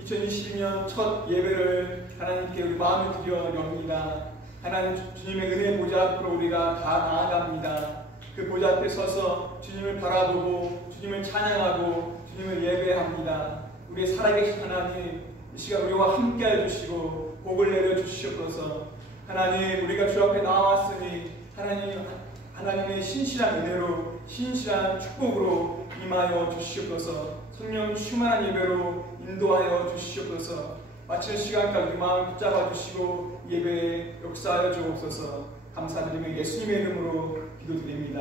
2022년 첫 예배를 하나님께 우리 마음을 드려 엽니다. 하나님 주님의 은혜 보좌 앞으로 우리가 다 나아갑니다. 그 보좌 앞에 서서 주님을 바라보고 주님을 찬양하고 주님을 예배합니다. 우리의 살아계신 하나님, 이 시간 우리와 함께 해주시고 복을 내려주시옵소서. 하나님, 우리가 주 앞에 나왔으니 하나님의 신실한 은혜로 신실한 축복으로 임하여 주시옵소서. 성령 충만한 예배로 인도하여 주시옵소서. 마치는 시간까지 우리 마음 붙잡아 주시고 예배에 역사하여 주옵소서. 감사드리며 예수님의 이름으로 기도드립니다.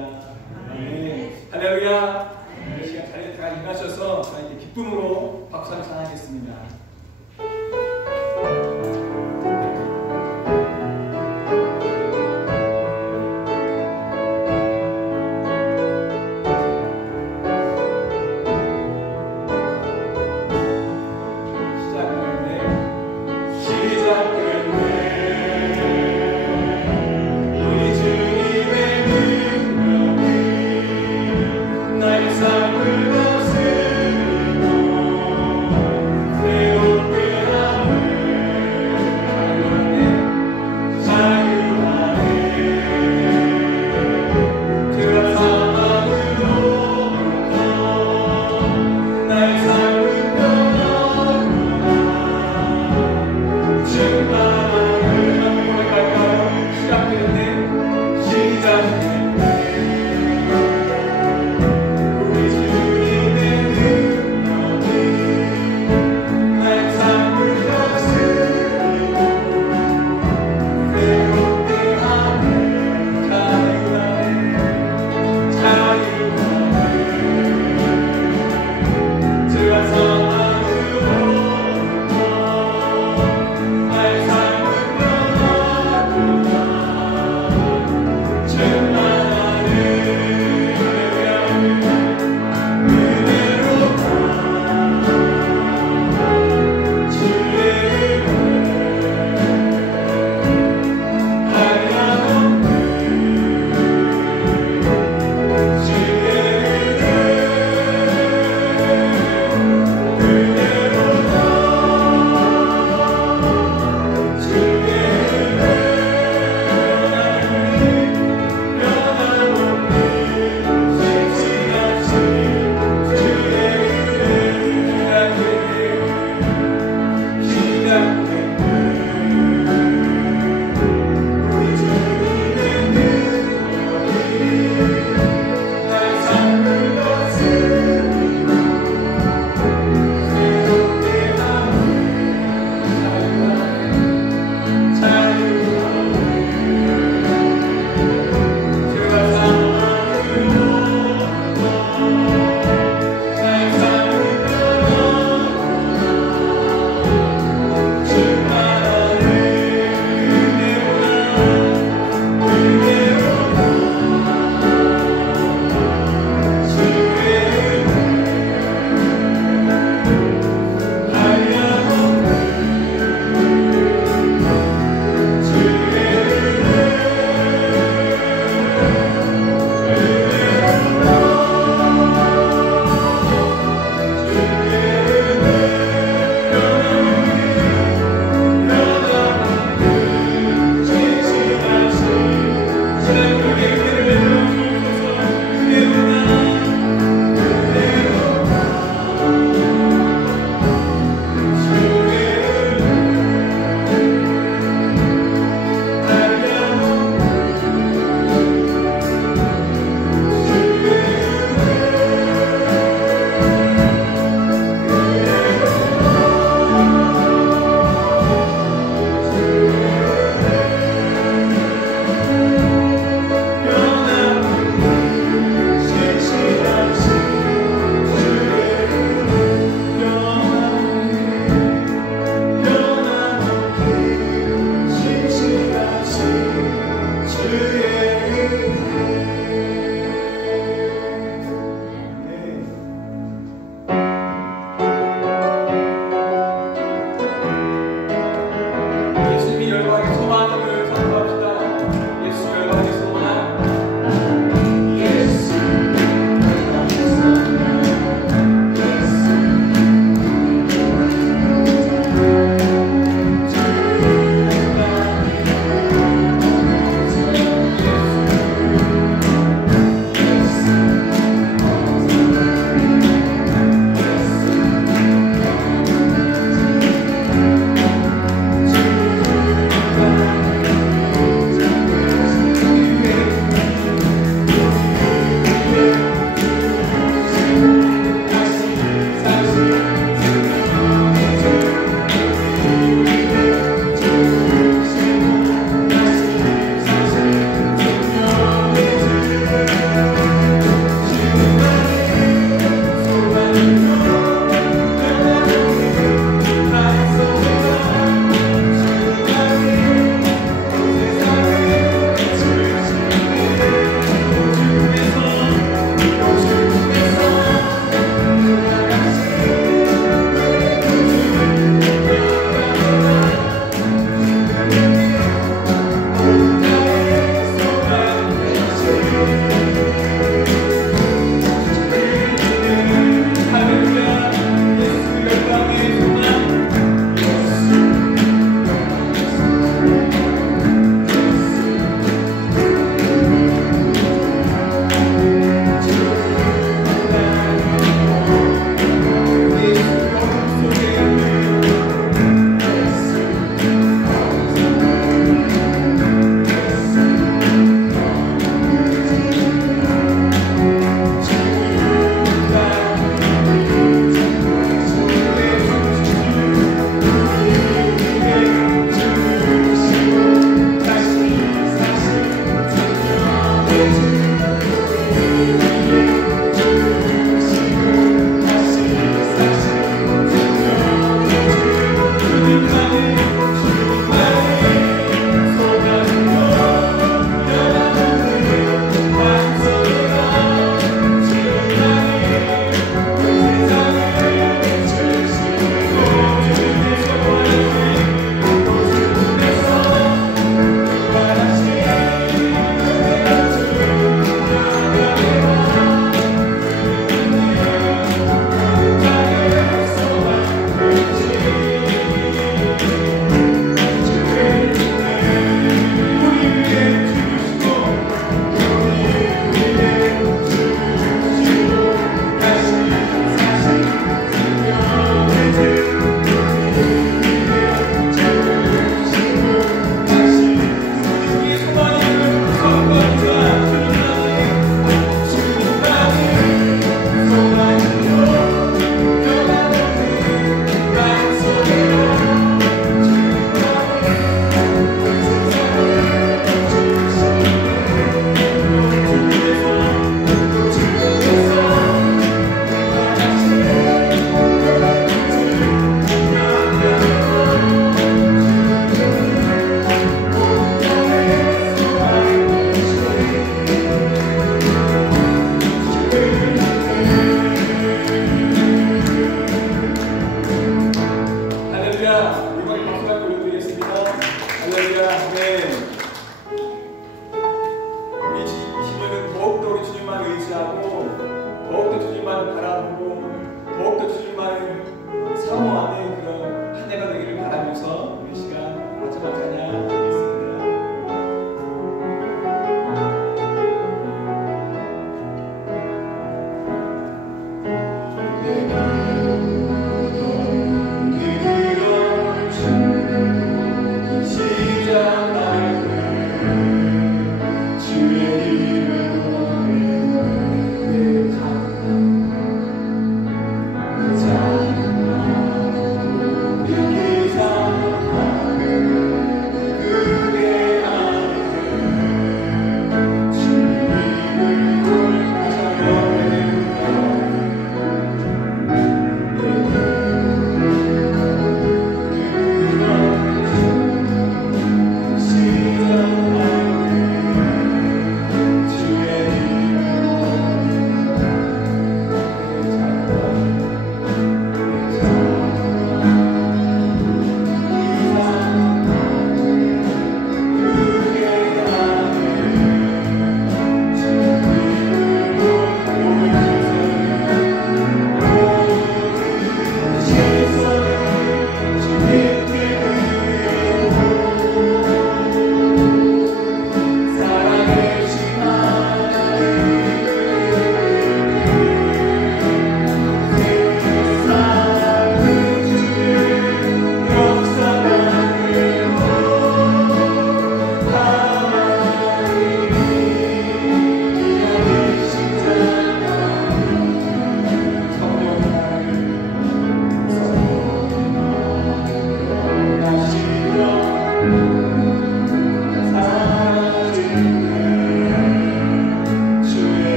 아멘. 할렐루야. 이 시간 자리에 다 일어나셔서 이렇게 기쁨으로 박수를 찬양하겠습니다. 삶을 다스리고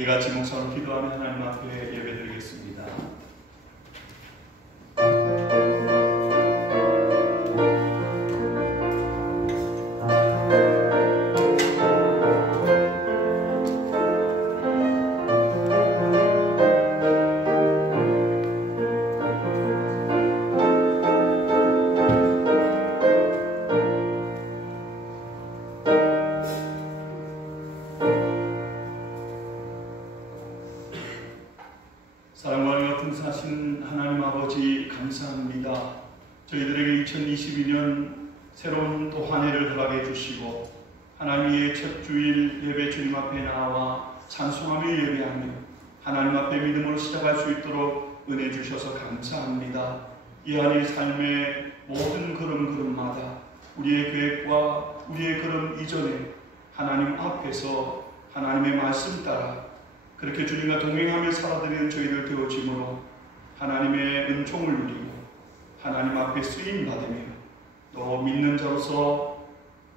우리 같이 목사로 기도하며 하나님 앞에 예배드리겠습니다. 사랑과 풍성하신 하나님 아버지 감사합니다. 저희들에게 2022년 새로운 또 한 해를 허락해 주시고 하나님의 첫 주일 예배 주님 앞에 나와 찬송하며 예배하며 하나님 앞에 믿음으로 시작할 수 있도록 은혜 주셔서 감사합니다. 이 한해 삶의 모든 걸음걸음마다 우리의 계획과 우리의 걸음 이전에 하나님 앞에서 하나님의 말씀 따라 그렇게 주님과 동행하며 살아드리는 저희들 되어지므로 하나님의 은총을 누리고 하나님 앞에 쓰임받으며 또 믿는 자로서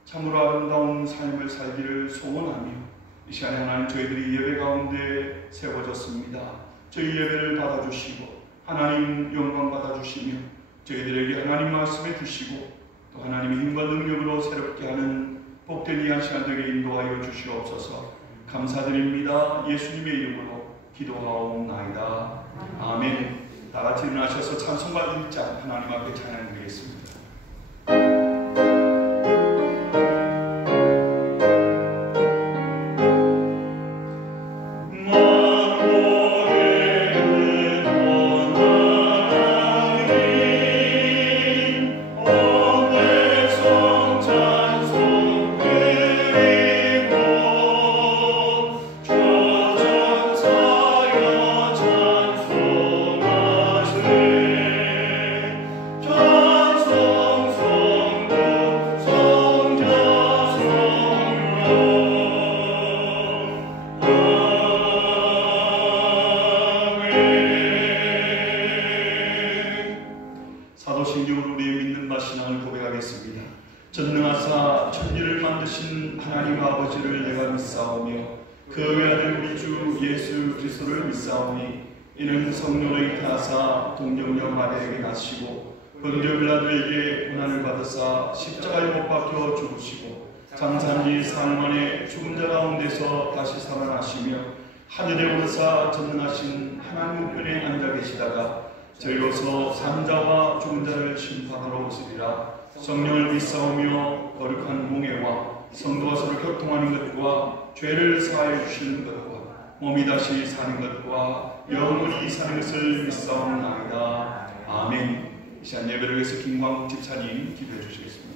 참으로 아름다운 삶을 살기를 소원하며 이 시간에 하나님 저희들이 예배 가운데 세워졌습니다. 저희 예배를 받아주시고 하나님 영광 받아주시며 저희들에게 하나님 말씀해 주시고 또 하나님의 힘과 능력으로 새롭게 하는 복된 이 한 시간 되게 인도하여 주시옵소서. 감사드립니다. 예수님의 이름으로 기도하옵나이다. 아멘. 다 같이 일어나셔서 찬송가 1장 하나님 앞에 찬양드리겠습니다. 사도신경으로 우리의 믿는 바 신앙을 고백하겠습니다. 전능하사 천지를 만드신 하나님 아버지를 내가 믿사오며 그 외아들 우리 주 예수 그리스도를 믿사오니 이는 성령의 타사 동정녀 마리아에게 나시고 본디오 빌라도에게 고난을 받으사 십자가에 못 박혀 죽으시고 장사한 사흘 만에 죽은 자 가운데서 다시 살아나시며 하늘에 오르사 전능하신 하나님 우편에 앉아 계시다가 저희로서 산자와 죽은 자를 심판하러 오시리라. 성령을 믿사오며 거룩한 공예와 성도와 서로 교통하는 것과 죄를 사하여 주시는 것과 몸이 다시 사는 것과 영원히 사는 것을 믿사옵나이다. 아멘. 이 시간 예배를 위해서 김광국 집사님 기도해 주시겠습니다.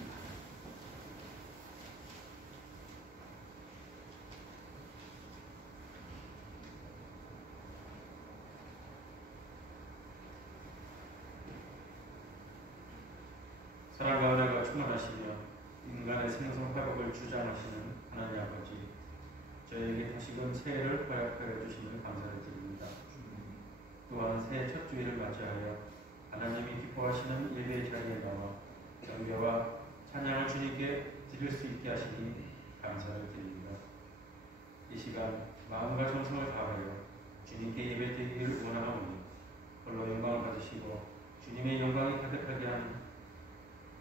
사랑과 은혜가 충만하시며 인간의 생성 회복을 주장하시는 하나님 아버지, 저에게 다시금 새해를 허락하여 주시는 감사를 드립니다. 또한 새해 첫 주일을 맞이하여 하나님이 기뻐하시는 예배의 자리에 나와 경배와 찬양을 주님께 드릴 수 있게 하시니 감사를 드립니다. 이 시간 마음과 정성을 다하여 주님께 예배드리기를 원하오니 홀로 영광을 받으시고 주님의 영광이 가득하게 하는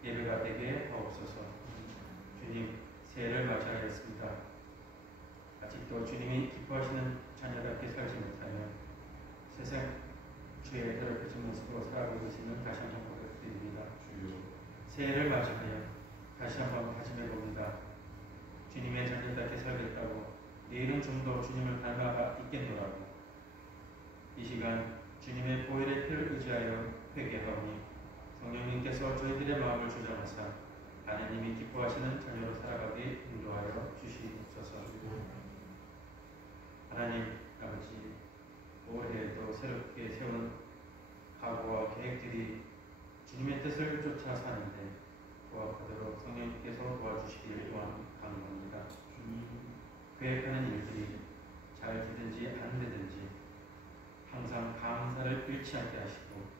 예배가 되게 하옵소서. 주님, 새해를 맞이하였습니다. 아직도 주님이 기뻐하시는 자녀답게 살지 못하며 세상 죄에 더럽혀진 모습으로 살아가고 계시는 다시 한번 고백드립니다. 새해를 맞이하여 다시 한번 다짐해봅니다. 주님의 자녀답게 살겠다고 내일은 좀 더 주님을 닮아 있겠노라고. 이 시간 주님의 보혈의 피를 의지하여 회개하오니 성령님께서 저희들의 마음을 조장하사 하나님이 기뻐하시는 자녀로 살아가게 인도하여 주시옵소서. 하나님 아버지, 올해도 새롭게 세운 각오와 계획들이 주님의 뜻을 쫓아 사는데 부합하도록 성령님께서 도와주시기를 간구합니다. 계획하는 일들이 잘 되든지 안 되든지 항상 감사를 잃지 않게 하시고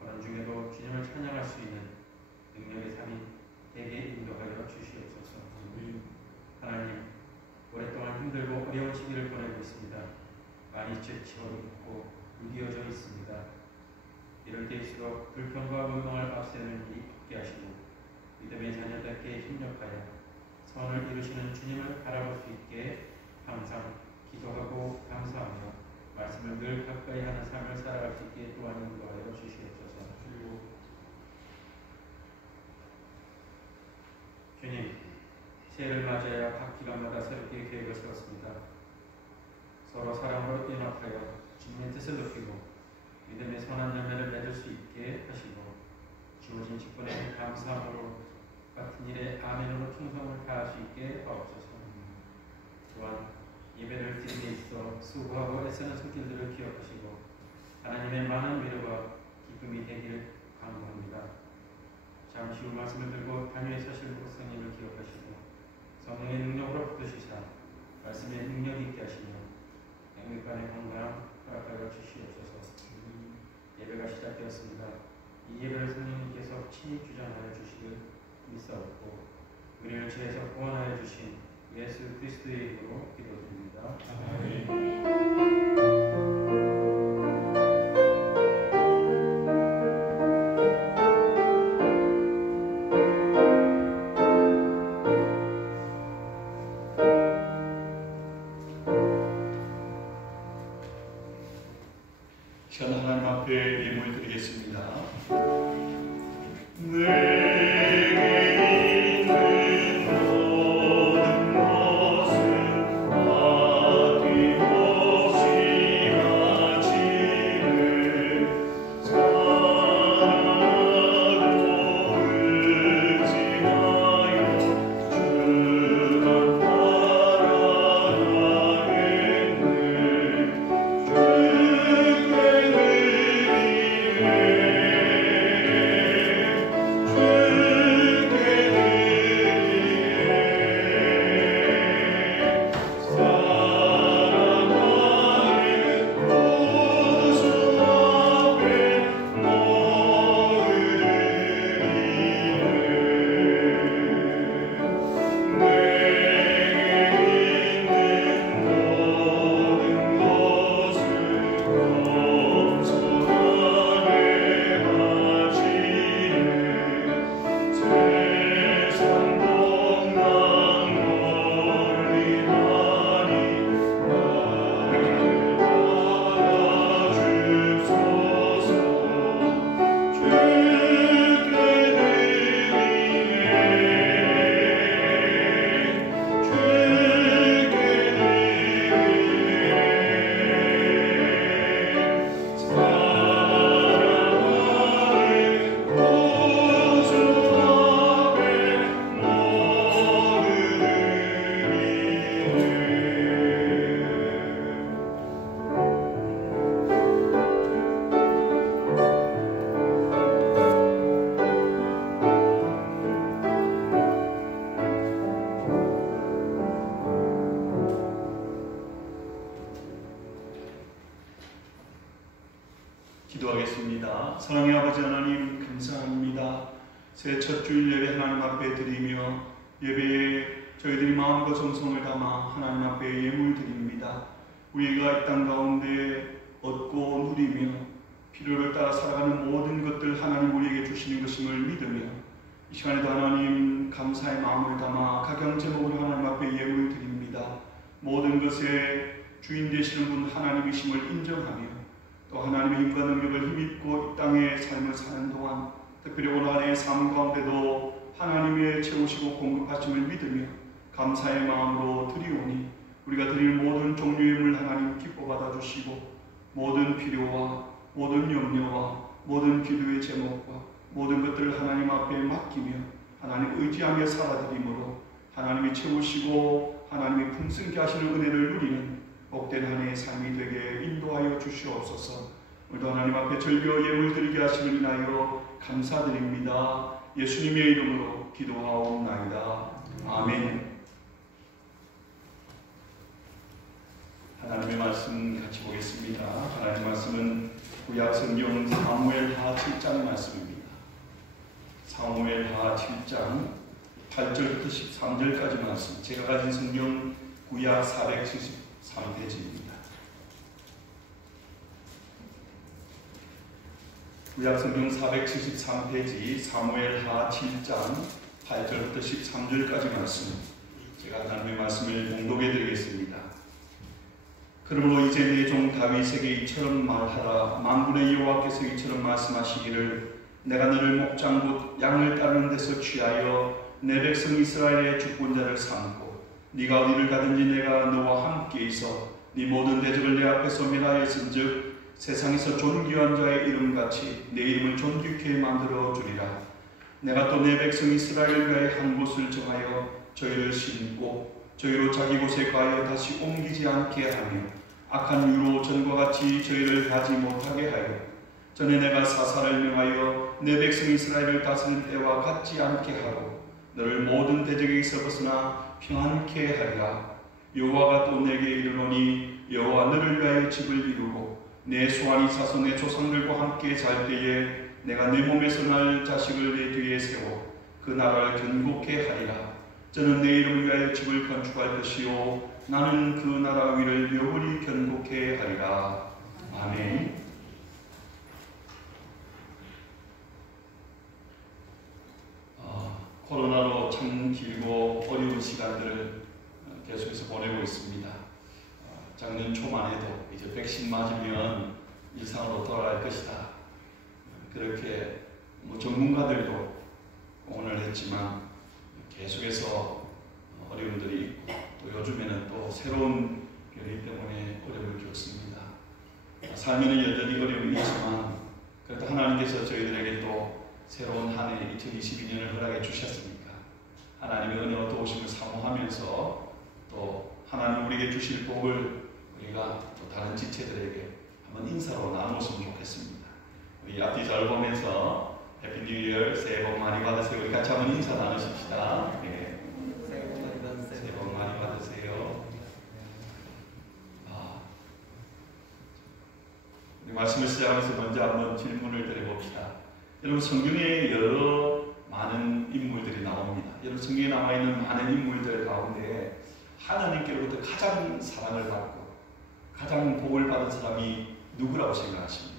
그런 중에도 주님을 찬양할 수 있는 능력의 삶이 되게 인도하여 주시옵소서. 하나님, 오랫동안 힘들고 어려운 시기를 보내고 있습니다. 많이 채취어렵고 무디어져 있습니다. 이럴 때일수록 불평과 원망을 앞세우는 일이 없게 하시고 믿음의 자녀답게 협력하여 선을 이루시는 주님을 바라볼 수 있게 항상 기도하고 감사하며 말씀을 늘 가까이 하는 삶을 살아갈 수 있게 또한 인도하여 주시옵소서. 주님, 새해를 맞이하여 각 기간마다 새롭게 계획을 세웠습니다. 서로 사랑으로 연합하여 주님의 뜻을 느끼고 믿음의 선한 열매를 맺을 수 있게 하시고 주어진 직분에 감사함으로 같은 일에 아멘으로 충성을 다할 수 있게 하옵소서. 또한 예배를 드리는 데 있어 수고하고 애쓰는 손길들을 기억하시고 하나님의 많은 위로가 기쁨이 되기를 간구합니다. 잠시 후 말씀을 들고 단위에 서실 목사님을 기억하시고 성령의 능력으로 붙드시사 말씀의 능력 있게 하시며 영육간의 건강 허락하여 주시옵소서. 예배가 시작되었습니다. 이 예배를 성령님께서 친히 주장하여 주시길 믿사옵고 우리를 죄에서 구원하여 주신 예수 그리스도의 이름으로 기도드립니다. 아멘. 시간 하나님 앞에 예물 드리겠습니다. 기도하겠습니다. 사랑의 아버지 하나님 감사합니다. 새해 첫 주일 예배 하나님 앞에 드리며 예배에 저희들이 마음과 정성을 담아 하나님 앞에 예물 드립니다. 우리가 이 땅 가운데 얻고 누리며 필요를 따라 살아가는 모든 것들 하나님 우리에게 주시는 것임을 믿으며 이 시간에도 하나님 감사의 마음을 담아 각양 제목으로 하나님 앞에 예물 드립니다. 모든 것의 주인 되시는 분 하나님이심을 인정하며 또 하나님의 힘과 능력을 힘입고 이 땅의 삶을 사는 동안 특별히 오늘 한 해의 삶 가운데도 하나님의 채우시고 공급하심을 믿으며 감사의 마음으로 드리오니 우리가 드릴 모든 종류의 물 하나님 기뻐 받아주시고 모든 필요와 모든 염려와 모든 기도의 제목과 모든 것들을 하나님 앞에 맡기며 하나님 의지하며 살아드림으로 하나님이 채우시고 하나님이 풍성케 하시는 은혜를 누리는 복된 한 해의 삶이 되게 인도하여 주시옵소서. 오늘도 하나님 앞에 절교 예물 드리게 하심을 인하여 감사드립니다. 예수님의 이름으로 기도하옵나이다. 아멘. 하나님의 말씀 같이 보겠습니다. 하나님의 말씀은 구약 성경 사무엘하 7장 말씀입니다. 사무엘하 7장 8절부터 13절까지 말씀. 제가 가진 성경 구약 473페이지입니다. 구약성경 473페이지 사무엘하 7장 8절부터 13절까지 말씀, 제가 하나님의 말씀을 봉독해 드리겠습니다. 그러므로 이제 내 종 다윗에게 이처럼 말하라. 만군의 여호와께서 이처럼 말씀하시기를 내가 너를 목장 곧 양을 따르는 데서 취하여 내 백성 이스라엘의 주권자를 삼고 네가 어디를 가든지 내가 너와 함께 있어 네 모든 대적을 내 앞에서 멸하였은즉 세상에서 존귀한 자의 이름같이 내 이름을 존귀케 만들어 주리라. 내가 또 내 백성 이스라엘을 위하여 한 곳을 정하여 저희를 심고 저희로 자기 곳에 가여 다시 옮기지 않게 하며 악한 유로 전과 같이 저희를 가지 못하게 하여 전에 내가 사사를 명하여 내 백성 이스라엘을 다스릴 때와 같지 않게 하고 너를 모든 대적에게서 벗어나 평안케 하리라. 여호와가 또 내게 이르노니 여호와 너를 위하여 집을 이루고 내 소환이 자손의 조상들과 함께 잘 때에 내가 내 몸에서 날 자식을 내 뒤에 세워 그 나라를 견고케 하리라. 저는 내 이름을 위하여 집을 건축할 것이요 나는 그 나라 위를 영원히 견고케 하리라. 아멘. 코로나로 참 길고 어려운 시간들을 계속해서 보내고 있습니다. 작년 초만 해도 이제 백신 맞으면 일상으로 돌아갈 것이다. 그렇게 전문가들도 오늘 했지만 계속해서 어려움들이 있고 또 요즘에는 또 새로운 변이 때문에 어려움을 겪습니다. 살면은 여전히 어려움이 있지만 그래도 하나님께서 저희들에게 또 새로운 한 해 2022년을 허락해 주셨으니까 하나님의 은혜와 도우심을 사모하면서 또 하나님 우리에게 주실 복을 우리가 또 다른 지체들에게 한번 인사로 나누었으면 좋겠습니다. 우리 앞뒤 잘 보면서 해피 뉴 이어 새해 복 많이 받으세요. 우리 같이 한번 인사 나누십시다. 네. 새해 복 많이 받으세요. 우리 말씀을 시작하면서 먼저 한번 질문을 드려봅시다. 여러분 성경에 여러 많은 인물들이 나옵니다. 여러분 성경에 나와 있는 많은 인물들 가운데 하나님께로부터 가장 사랑을 받고 가장 복을 받은 사람이 누구라고 생각하십니까?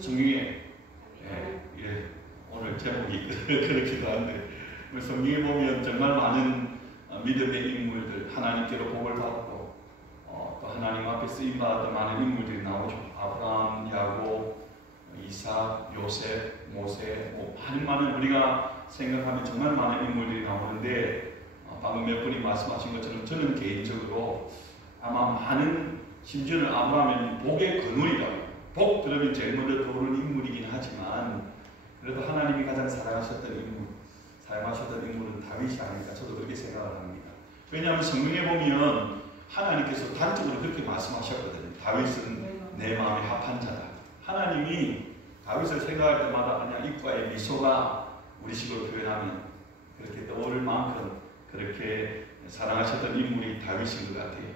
성경에 오늘 제목이 그렇기도 한데 성경에 보면 정말 많은 믿음의 인물들 하나님께로 복을 받고 또 하나님 앞에 쓰임 받았던 많은 인물들이 나오죠. 아브라함, 야곱, 이삭, 요셉, 모세, 많은 우리가 생각하면 정말 많은 인물들이 나오는데 방금 몇 분이 말씀하신 것처럼 저는 개인적으로 아마 많은 심지어는 아브라함은 복의 근원이라고 복 들으면 제일 먼저 떠오르는 인물이긴 하지만 그래도 하나님이 가장 사랑하셨던 인물, 사용하셨던 인물은 다윗이 아닐까 저도 그렇게 생각을 합니다. 왜냐하면 성경에 보면 하나님께서 단적으로 그렇게 말씀하셨거든요. 다윗은 내 마음에 합한 자다. 하나님이 다윗을 생각할 때마다 그냥 입가에 미소가 우리식으로 표현하면 그렇게 떠오를 만큼 그렇게 사랑하셨던 인물이 다윗인 것 같아요.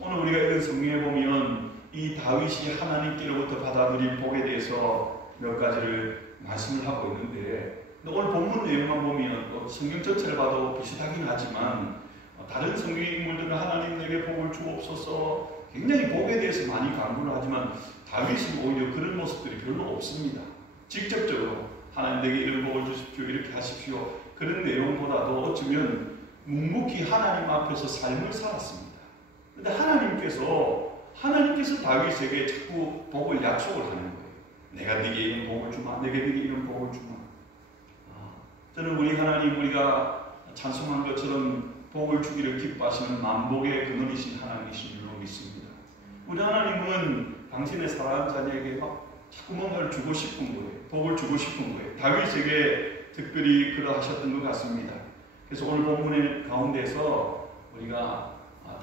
오늘 우리가 읽은 성경에 보면 이 다윗이 하나님께로부터 받아 누린 복에 대해서 몇 가지를 말씀을 하고 있는데 오늘 본문 내용만 보면 성경 전체를 봐도 비슷하긴 하지만 다른 성경의 인물들은 하나님 내게 복을 주옵소서 굉장히 복에 대해서 많이 강구를 하지만 다윗은 오히려 그런 모습들이 별로 없습니다. 직접적으로 하나님 내게 이런 복을 주십시오 이렇게 하십시오 그런 내용보다도 어쩌면 묵묵히 하나님 앞에서 삶을 살았습니다. 그런데 하나님께서 다윗에게 자꾸 복을 약속을 하는 거예요. 내가 네게 이런 복을 주마, 내게 이런 복을 주마. 저는 우리 하나님 우리가 찬송한 것처럼 복을 주기를 기뻐하시는 만복의 근원이신 하나님이신 줄로 믿습니다. 우리 하나님은 당신의 사랑하는 자녀에게 자꾸 뭔가를 주고 싶은 거예요. 복을 주고 싶은 거예요. 다윗에게 특별히 그러하셨던 것 같습니다. 그래서 오늘 본문의 가운데서 우리가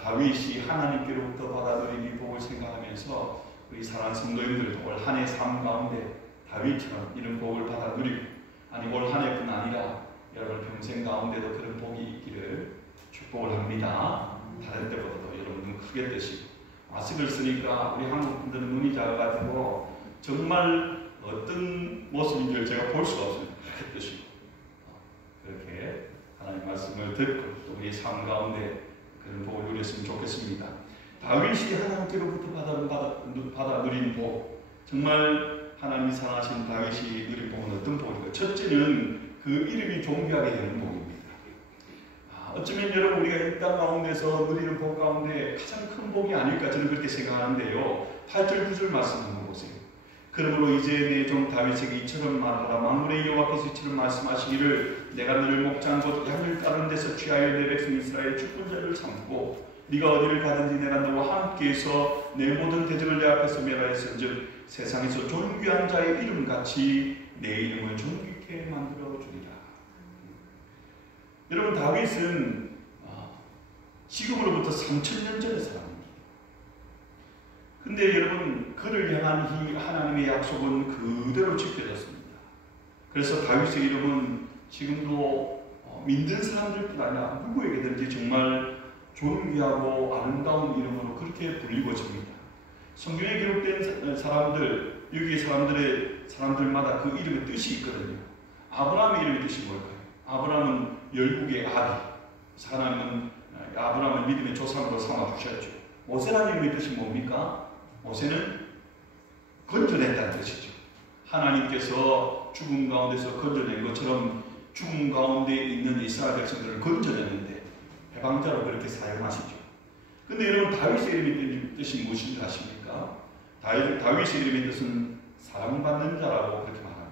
다윗이 하나님께로부터 받아들인 이 복을 생각하면서 우리 사랑하는 성도님들도 올 한 해 삶 가운데 다윗처럼 이런 복을 받아 누리고 아니 올 한 해뿐 아니라 여러분 평생 가운데도 그런 복이 있기를 축복을 합니다. 다른 때보다도 여러분 눈 크게 뜨시고 마스크를 쓰니까 우리 한국 분들은 눈이 작아가지고 정말 어떤 모습인지 제가 볼 수가 없어요. 크게 뜨시고 그렇게 하나님 말씀을 듣고 또 우리 삶 가운데 그런 복을 누렸으면 좋겠습니다. 다윗이 하나님께로부터 받아 누린 복 정말 하나님이 사랑하신 다윗이 누린 복은 어떤 복입니까? 첫째는 그 이름이 존귀하게 되는 복입니다. 어쩌면 여러분 우리가 이 땅 가운데서 누리는 복 가운데 가장 큰 복이 아닐까 저는 그렇게 생각하는데요. 8절 9절 말씀 한번 보세요. 그러므로 이제 내 종 다윗에게 이처럼 말하라. 만군의 여호와께서 이처럼 말씀하시기를 내가 너를 목장 곧 양을 따르는 데서 취하여 내 백성 이스라엘의 축분자를 삼고 네가 어디를 가든지 내가 너와 함께해서 내 모든 대적을 내 앞에서 멸하였은즉 세상에서 존귀한 자의 이름같이 내 이름을 존귀케 만들어 주리라. 여러분 다윗은 지금으로부터 3000년 전의 사람입니다. 근데 여러분 그를 향한 이 하나님의 약속은 그대로 지켜졌습니다. 그래서 다윗의 이름은 지금도 믿는 사람들뿐 아니라 누구에게든지 정말 존귀하고 아름다운 이름으로 그렇게 불리워집니다. 성경에 기록된 사람들, 여기의 사람들마다 그 이름의 뜻이 있거든요. 아브라함의 이름의 뜻이 뭘까요? 아브라함은 열국의 아비, 하나님은 아브라함을 믿음의 조상으로 삼아주셨죠. 모세라는 이름의 뜻이 뭡니까? 모세는 건져냈다는 뜻이죠. 하나님께서 죽음 가운데서 건져낸 것처럼 죽음 가운데 있는 이스라엘 백성들을 건져냈는데 해방자로 그렇게 사용하시죠. 근데 여러분 다윗의 이름의 뜻이 무엇인지 아십니까? 다윗의 이름의 뜻은 사랑받는 자라고 그렇게 말합니다.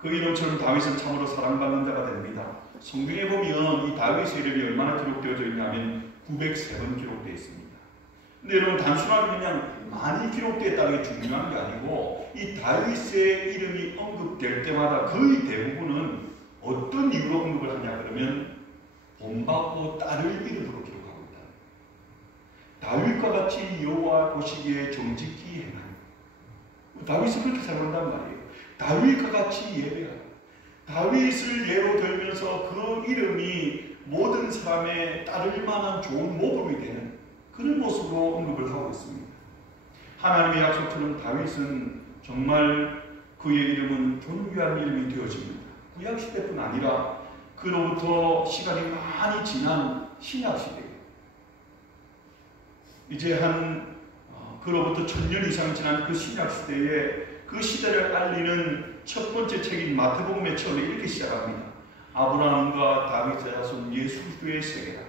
그 이름처럼 다윗은 참으로 사랑받는 자가 됩니다. 성경에 보면 이 다윗의 이름이 얼마나 기록되어져 있냐면 903번 기록되어 있습니다. 근데 여러분 단순하게 그냥 많이 기록되었다는 게 중요한 게 아니고 이 다윗의 이름이 언급될 때마다 거의 대부분은 어떤 이유로 언급을 하냐 그러면 본받고 딸을 이름으로 기록하고 있다. 다윗과 같이 여호와 보시기에 정직히 행하는 다윗은 그렇게 살아간단 말이에요. 다윗과 같이 예배하라. 다윗을 예로 들면서 그 이름이 모든 사람의 따를 만한 좋은 모범이 되는 그런 모습으로 언급을 하고 있습니다. 하나님의 약속처럼 다윗은 정말 그의 이름은 존귀한 이름이 되어집니다. 구약시대뿐 아니라 그로부터 시간이 많이 지난 신약시대 이제 그로부터 1000년 이상 지난 그 신약시대에 그 시대를 알리는 첫 번째 책인 마태복음의 처음에 이렇게 시작합니다. 아브라함과 다윗의 자손 예수 그리스도의 세계라.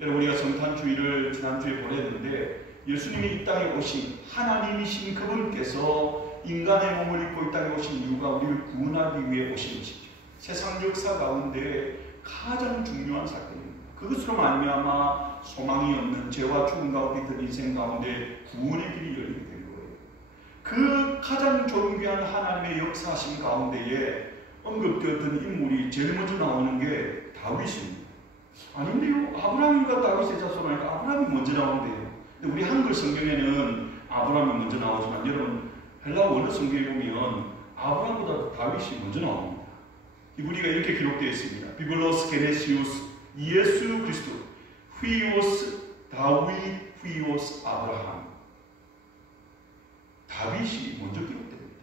여러분 우리가 성탄주의를 지난주에 보냈는데 예수님이 이 땅에 오신 하나님이신 그분께서 인간의 몸을 입고 이 땅에 오신 이유가 우리를 구원하기 위해 오신 것이죠. 세상 역사 가운데 가장 중요한 사건입니다. 그것으로 말미암아 소망이 없는 죄와 죽음 가운데 있던 인생 가운데 구원의 길이 열리게 된 거예요. 그 가장 존귀한 하나님의 역사하신 가운데에 언급되었던 인물이 제일 먼저 나오는 게 다윗입니다. 아닌데요? 아브라함과 다윗의 자손이니까 아브라함이 먼저 나오는데요. 근데 우리 한글 성경에는 아브라함이 먼저 나오지만 여러분 헬라 원어 성경에 보면 아브라함보다 다윗이 먼저 나옵니다. 우리가 이렇게 기록되어 있습니다. 비블로스 게네시우스 예수 그리스도 휘오스 다윗 휘오스 아브라함. 다윗이 먼저 기록됩니다.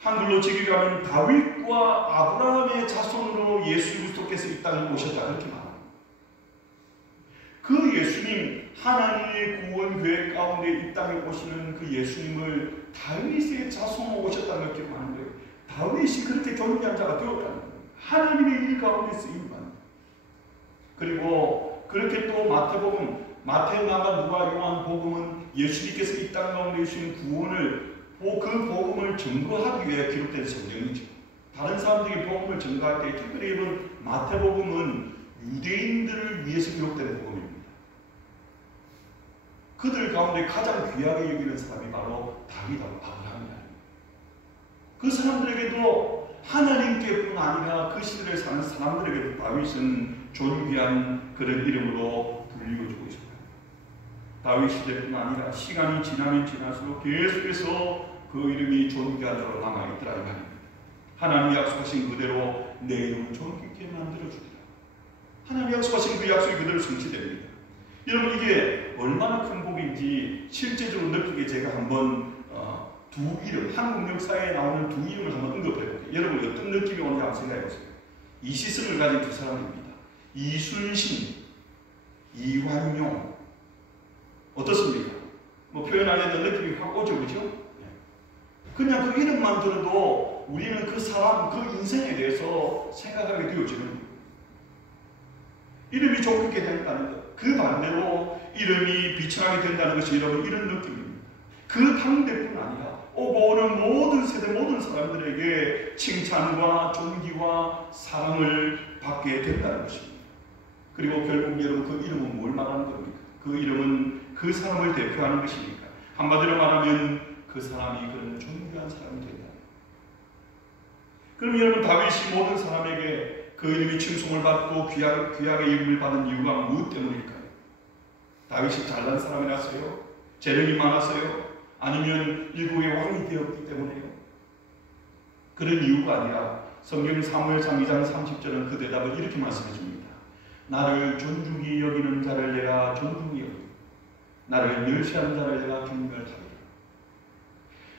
한글로 직역하면 다윗과 아브라함의 자손으로 예수 그리스도께서 이 땅에 오셨다 그렇게 말합니다. 그 예수님 하나님의 구원 계획 가운데 이 땅에 오시는 그 예수님을 다윗의 자손으로 오셨다는 걸 기록하는 거예요. 다윗이 그렇게 존귀한 자가 되었다는 거예요. 하나님의 일 가운데 쓰임받는. 그리고 그렇게 또 마태복음, 마태, 마가, 누가, 요한 복음은 예수님께서 이 땅 가운데 주신 구원을 그 복음을 증거하기 위해 기록된 성경이죠. 다른 사람들이 복음을 증거할 때 특별히 이번 마태복음은 유대인들을 위해서 기록된 복음입니다. 그들 가운데 가장 귀하게 여기는 사람이 바로 다윗하고 아브라함이다. 그 사람들에게도 하나님께뿐 아니라 그 시대를 사는 사람들에게도 다윗은 존귀한 그런 이름으로 불리워주고 있습니다. 다윗 시대뿐 아니라 시간이 지나면 지날수록 계속해서 그 이름이 존귀한 자로 남아있더라 이 말입니다. 하나님이 약속하신 그대로 내 이름을 존귀케 만들어주리라. 하나님이 약속하신 그 약속이 그대로 성취됩니다. 여러분 이게 얼마나 큰 복인지 실제적으로 느끼게 제가 한번 두 이름, 한국 역사에 나오는 두 이름을 한번 언급해볼게요. 여러분 어떤 느낌이 오는지 한번 생각해보세요. 이시성을 가진 두 사람입니다. 이순신, 이완용. 어떻습니까? 뭐 표현 안 해도 느낌이 확 오죠, 그죠? 네. 그냥 그 이름만 들어도 우리는 그 사람, 그 인생에 대해서 생각하게 되어지는 거예요. 이름이 좋게 된다는 것. 그 반대로 이름이 비천하게 된다는 것이 여러분 이런 느낌입니다. 그 당대뿐 아니라 오고 오는 모든 세대 모든 사람들에게 칭찬과 존귀와 사랑을 받게 된다는 것입니다. 그리고 결국 여러분 그 이름은 뭘 말하는 겁니까? 그 이름은 그 사람을 대표하는 것이니까. 한마디로 말하면 그 사람이 그런 존귀한 사람이 된다. 그럼 여러분 다윗이 모든 사람에게 그 이름이 칭송을 받고 귀하게 이름을 받은 이유가 무엇 때문일까요? 다윗이 잘난 사람이라서요? 재능이 많아서요? 아니면 일국의 왕이 되었기 때문에요? 그런 이유가 아니라 성경 사무엘상 2장 30절은 그 대답을 이렇게 말씀해 줍니다. 나를 존중히 여기는 자를 내가 존중히 여기고 나를 멸시하는 자를 내가 경멸하리라.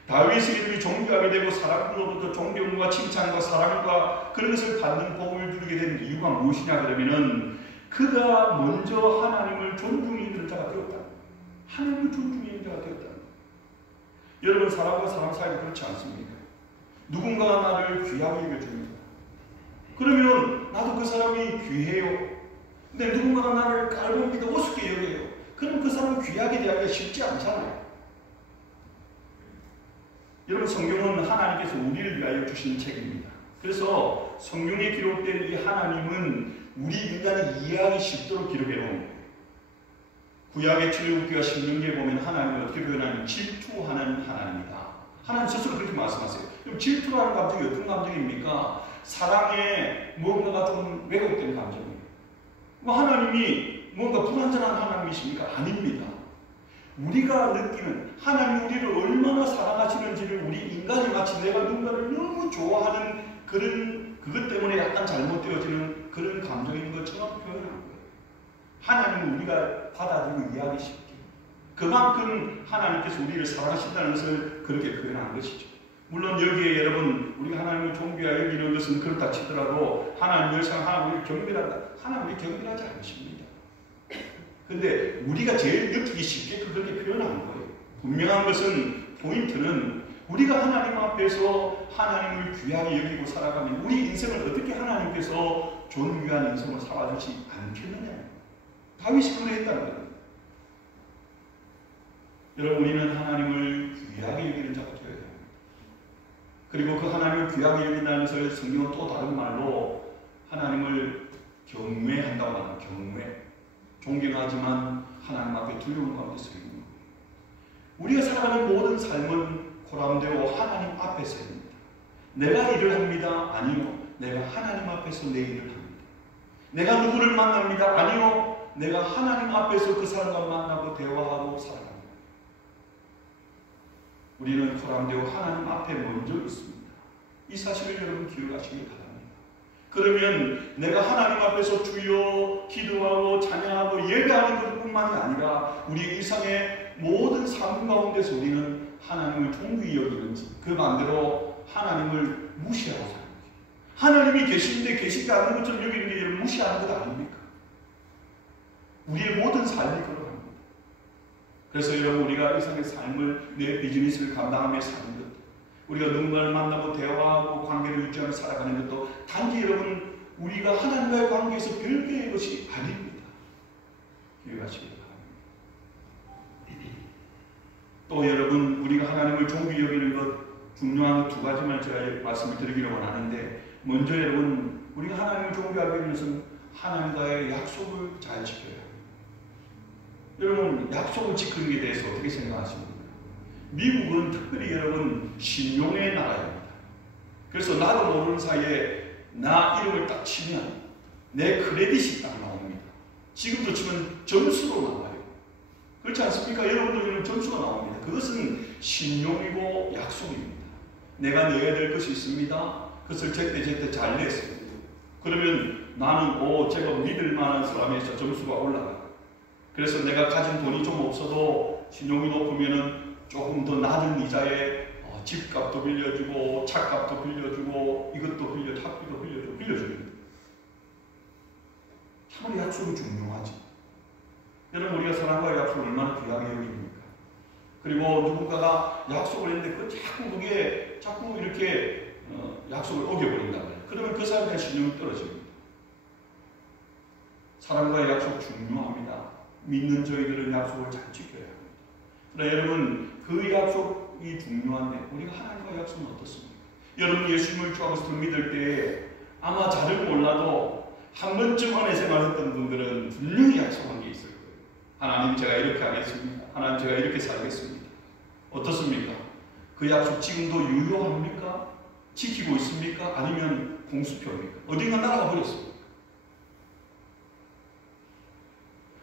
다윗의 이름이 존귀하게 되고 사람들로부터 존경과 칭찬과 사랑과 그런 것을 받는 복을 누리게 된 이유가 무엇이냐 그러면은 그가 먼저 하나님을 존중히 여기는 자가 되었다. 하나님을 존중히 여기는 자가 되었다. 여러분 사람과 사람 사이도 그렇지 않습니까? 누군가가 나를 귀하게 여겨줍니다. 그러면 나도 그 사람이 귀해요. 근데 누군가가 나를 깔보기도 우습게 여겨요. 그럼 그 사람을 귀하게 대하기가 쉽지 않잖아요. 여러분 성경은 하나님께서 우리를 위하여 주신 책입니다. 그래서 성경에 기록된 이 하나님은 우리 인간이 이해하기 쉽도록 기록해 놓은 거예요. 구약의 출애굽기와 신명기에 보면 하나님을 어떻게 표현하냐면 질투하는 하나님이다. 하나님 스스로 그렇게 말씀하세요. 그럼 질투라는 감정이 어떤 감정입니까? 사랑에 뭔가가 좀 왜곡된 감정이에요. 하나님이 뭔가 불완전한 하나님이십니까? 아닙니다. 우리가 느끼는 하나님이 우리를 얼마나 사랑하시는지를 우리 인간이 마치 내가 누군가를 너무 좋아하는 그것 때문에 약간 잘못되어지는 그런 감정인 것처럼 표현하는 거예요. 하나님은 우리가 받아들이고 이해하기 쉽게. 그만큼 하나님께서 우리를 사랑하신다는 것을 그렇게 표현한 것이죠. 물론 여기에 여러분 우리가 하나님을 존귀하여 여기는 것은 그렇다 치더라도 하나님 열상 하나님을 경배한다. 하나님을 경배하지 않으십니다. 근데 우리가 제일 느끼기 쉽게 그렇게 표현하는 거예요. 분명한 것은 포인트는 우리가 하나님 앞에서 하나님을 귀하게 여기고 살아가면 우리 인생을 어떻게 하나님께서 존귀한 인생을 살아주지 않겠느냐. 다윗이 그랬다는 거예요. 여러분 우리는 하나님을 귀하게 여기는 자가 되어야 됩니다. 그리고 그 하나님을 귀하게 여긴다는 것을 성경은 또 다른 말로 하나님을 경외한다고 합니다. 경외. 존경하지만 하나님 앞에 두려운 가운데 서 있는 거예요. 우리가 살아가는 모든 삶은 고람되고 하나님 앞에 서입니다. 내가 일을 합니다. 아니요. 내가 하나님 앞에서 내 일을 합니다. 내가 누구를 만납니다. 아니요. 내가 하나님 앞에서 그 사람과 만나고 대화하고 살아갑니다. 우리는 고람되고 하나님 앞에 먼저 있습니다. 이 사실을 여러분 기억하시길 바랍니다. 그러면 내가 하나님 앞에서 주여 기도하고 찬양하고 예배하는 것뿐만이 아니라 우리의 일상의 모든 삶 가운데서 우리는 하나님을 존귀히 여기는지 그 반대로 하나님을 무시하고 사는 거죠. 하나님이 계신데 계시지 않은 것처럼 여기는 게 여러분 무시하는 것 아닙니까? 우리의 모든 삶이 그러합니다. 그래서 여러분 우리가 일상의 삶을 내 비즈니스를 감당하며 사는 것 우리가 누군가를 만나고 대화하고 관계를 유지하며 살아가는 것도 단지 여러분 우리가 하나님과의 관계에서 별개의 것이 아닙니다. 기억하시기 바랍니다. 또 여러분 우리가 하나님을 존귀히 여기는 것 중요한 두 가지만 제가 말씀을 드리기를 원하는데 먼저 여러분 우리가 하나님을 존귀하게 여기는 것은 하나님과의 약속을 잘 지켜야 합니다. 여러분 약속을 지키는 것에 대해서 어떻게 생각하십니까? 미국은 특별히 여러분 신용의 나라입니다. 그래서 나도 모르는 사이에 나 이름을 딱 치면 내 크레딧이 딱 나옵니다. 지금도 치면 점수로 나와요. 그렇지 않습니까? 여러분들은 점수가 나옵니다. 그것은 신용이고 약속입니다. 내가 내야 될 것이 있습니다. 그것을 제때 잘 냈어요. 그러면 나는 제가 믿을 만한 사람에서 점수가 올라가요. 그래서 내가 가진 돈이 좀 없어도 신용이 높으면은 조금 더 낮은 이자에 집값도 빌려주고 차값도 빌려주고 이것도 학비도 빌려줍니다. 참으로 약속이 중요하지. 여러분 우리가 사람과의 약속을 얼마나 귀하게 여깁니까? 그리고 누군가가 약속을 했는데 그게 자꾸 이렇게 약속을 어겨버린단 말이에요. 그러면 그 사람의 신용이 떨어집니다. 사람과의 약속 중요합니다. 믿는 저희들은 약속을 잘 지켜야 합니다. 그러나 여러분, 그 약속이 중요한데 우리가 하나님과의 약속은 어떻습니까? 여러분 예수님을 주 아버지를 믿을 때 아마 잘은 몰라도 한 번쯤 은혜 생활했던 분들은 분명히 약속한 게 있을 거예요. 하나님 제가 이렇게 하겠습니다. 하나님 제가 이렇게 살겠습니다. 어떻습니까? 그 약속 지금도 유효합니까? 지키고 있습니까? 아니면 공수표입니까? 어딘가 날아가 버렸습니까?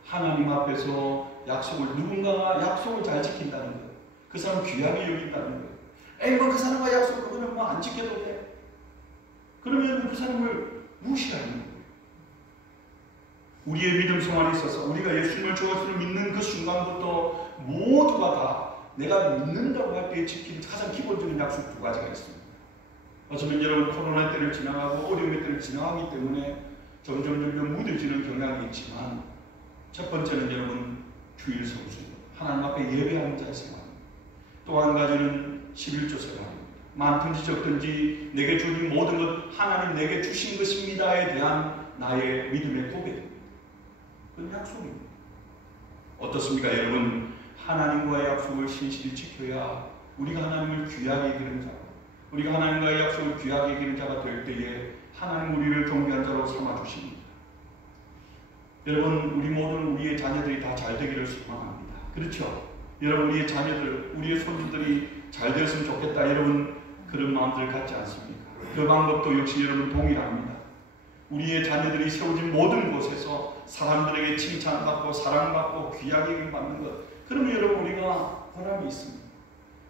하나님 앞에서 누군가가 약속을 잘 지킨다는 거예요. 그 사람 귀하게 여긴다는 거예요. 그 사람과 약속 그거는 안 지켜도 돼. 그러면 그 사람을 무시하는 거예요. 우리의 믿음 생활에 있어서 우리가 예수님을 주어서 믿는 그 순간부터 모두가 다 내가 믿는다고 할 때 지키는 가장 기본적인 약속 두 가지가 있습니다. 어쩌면 여러분 코로나 때를 지나가고 어려움의 때를 지나가기 때문에 점점 무뎌지는 경향이 있지만 첫 번째는 여러분 주일 성수, 하나님 앞에 예배하는 자의 생활입니다. 또 한 가지는 11조 생활입니다. 많든지 적든지 내게 주신 모든 것 하나님 내게 주신 것입니다에 대한 나의 믿음의 고백입니다. 그건 약속입니다. 어떻습니까 여러분? 하나님과의 약속을 신실히 지켜야 우리가 하나님을 귀하게 여기는 자고 우리가 하나님과의 약속을 귀하게 여기는 자가 될 때에 하나님 우리를 존귀한 자로 삼아주십니다. 여러분 우리 모두는 우리의 자녀들이 다 잘 되기를 소망합니다. 그렇죠? 여러분 우리의 자녀들, 우리의 손주들이 잘 되었으면 좋겠다. 여러분 그런 마음들 갖지 않습니까? 그 방법도 역시 여러분 동일합니다. 우리의 자녀들이 세워진 모든 곳에서 사람들에게 칭찬받고 사랑받고 귀하게 받는 것, 그러면 여러분 우리가 보람이 있습니다.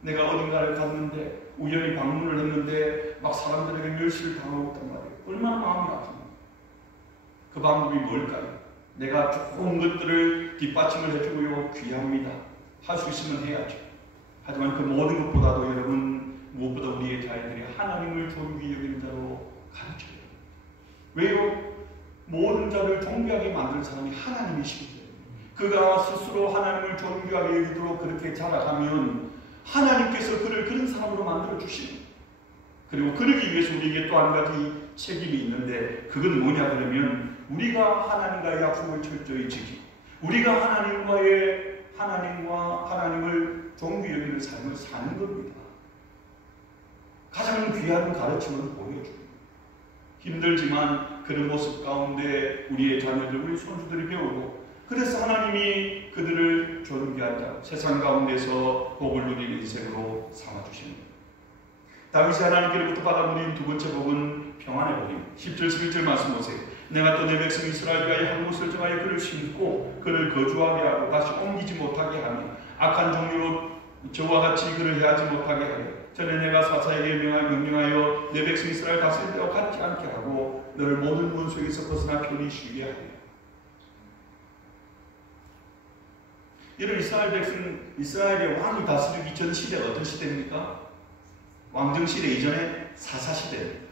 내가 어딘가를 갔는데 우연히 방문을 했는데 막 사람들에게 멸시를 당하고 있단 말이에요. 얼마나 마음이 아픕니까? 그 방법이 뭘까요? 내가 좋은 것들을 뒷받침을 해주고요. 귀합니다. 할 수 있으면 해야죠. 하지만 그 모든 것보다도 여러분 무엇보다 우리의 자녀들이 하나님을 존귀히 여기는 자로 가르쳐야 됩니다. 왜요? 모든 자를 존귀하게 만든 사람이 하나님이시기 때문에 그가 스스로 하나님을 존귀하게 여기도록 그렇게 자라가면 하나님께서 그를 그런 사람으로 만들어 주십니다. 그리고 그러기 위해서 우리에게 또 한 가지 책임이 있는데 그건 뭐냐 그러면 우리가 하나님과의 약속을 철저히 지키고 우리가 하나님을 존귀히 여기는 삶을 사는 겁니다. 가장 귀한 가르침을 보여줍니다. 힘들지만 그런 모습 가운데 우리의 자녀들, 우리 손주들이 배우고 그래서 하나님이 그들을 존귀한 자, 세상 가운데서 복을 누리는 인생으로 삼아주십니다. 다윗이 하나님께로부터 받아들인 두 번째 복은 평안의 복입니다. 10절 11절 말씀 보세요. 내가 또 내 백성 이스라엘과의 한 곳을 정하여 그를 심고 그를 거주하게 하고 다시 옮기지 못하게 하며 악한 종류로 저와 같이 그를 해하지 못하게 하여 전에 내가 사사에게 명령하여 내 백성 이스라엘 다스릴 때와 같지 않게 하고 너를 모든 원수에게서 벗어나 편히 쉬게 하여. 이런 이스라엘의 왕이 다스리기 전 시대가 어떤 시대입니까? 왕정시대 이전에 사사시대입니다.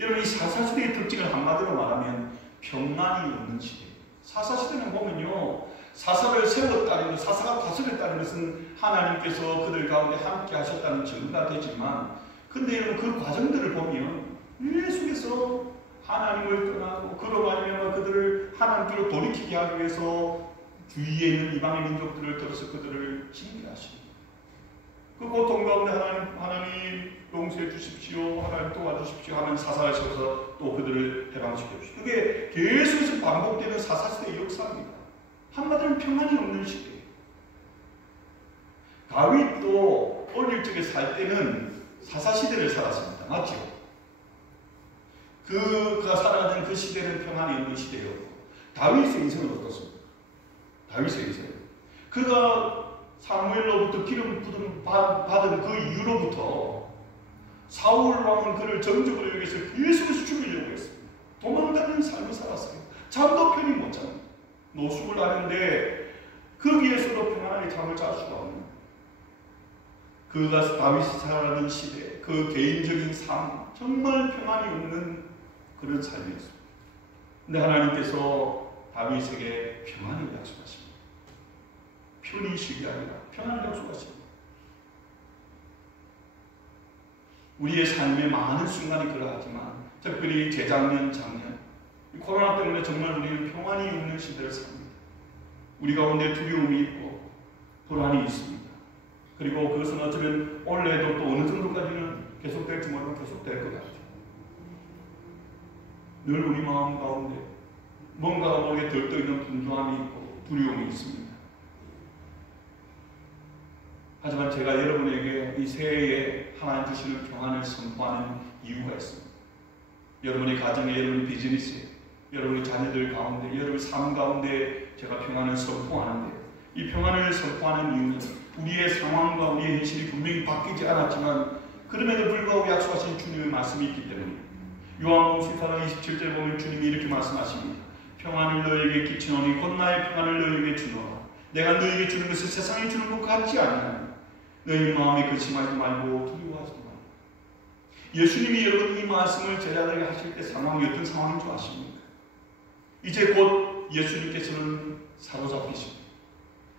여러분 이 사사시대의 특징을 한마디로 말하면 평안이 없는 시대입니다. 사사시대는 보면요. 사사를 세웠다는 것, 사사가 다스렸다는 것은 하나님께서 그들 가운데 함께 하셨다는 증거가 되지만 근데 여러분 그 과정들을 보면 계속해서 하나님을 떠나고 그로 말미암아 그들을 하나님께로 돌이키게 하기 위해서 주위에 있는 이방의 민족들을 들어서 그들을 징계하십니다. 그 고통 가운데 하나님 용서해 주십시오. 하나님 도와주십시오 하는 사사하셔서 또 그들을 해방시켜 주십시오. 그게 계속해서 반복되는 사사시대의 역사입니다. 한마디로 평안이 없는 시대. 다윗도 어릴 적에 살 때는 사사시대를 살았습니다. 맞죠? 그가 살아가는 그 시대는 평안이 없는 시대였고 다윗의 인생은 어떻습니까? 다윗의 인생. 그가 사무엘로부터 기름 부음 받은 그 이후로부터 사울 왕은 그를 정적으로 여기서 계속해서 죽이려고 했습니다. 도망가는 삶을 살았어요. 잠도 편히 못 잡니다. 노숙을 하는데 거기에서도 평안하게 잠을 잘 수가 없는 그가 다윗이 살아가는 시대, 그 개인적인 삶, 정말 평안이 없는 그런 삶이었습니다. 근데 하나님께서 다윗에게 평안을 약속하십니다. 슬픈 인식이 아니라 평안을 약속하십니다. 우리의 삶의 많은 순간이 그러하지만 특별히 재작년, 작년 코로나 때문에 정말 우리는 평안이 없는 시대를 삽니다. 우리 가운데 두려움이 있고 불안이 있습니다. 그리고 그것은 어쩌면 올해도 또 어느 정도까지는 계속될지 모르고 계속될 것 같아요. 늘 우리 마음 가운데 뭔가 모르게 들떠있는 분주함이 있고 두려움이 있습니다. 하지만 제가 여러분에게 이 새해에 하나님 주시는 평안을 선포하는 이유가 있습니다. 여러분의 가정에, 여러분의 비즈니스에, 여러분의 자녀들 가운데, 여러분의 삶 가운데 제가 평안을 선포하는데, 이 평안을 선포하는 이유는 우리의 상황과 우리의 현실이 분명히 바뀌지 않았지만 그럼에도 불구하고 약속하신 주님의 말씀이 있기 때문입니다. 요한복음 14장 27절에 보면 주님이 이렇게 말씀하십니다. 평안을 너에게 끼치노니 곧 나의 평안을 너에게 주노라. 내가 너에게 주는 것을 세상에 주는 것 같지 않느냐. 너희 마음에 근심하지 말고 두려워하지 말고. 예수님이 여러분 이 말씀을 제자들에게 하실 때 상황이 어떤 상황인 줄 아십니까? 이제 곧 예수님께서는 사로잡히십니다.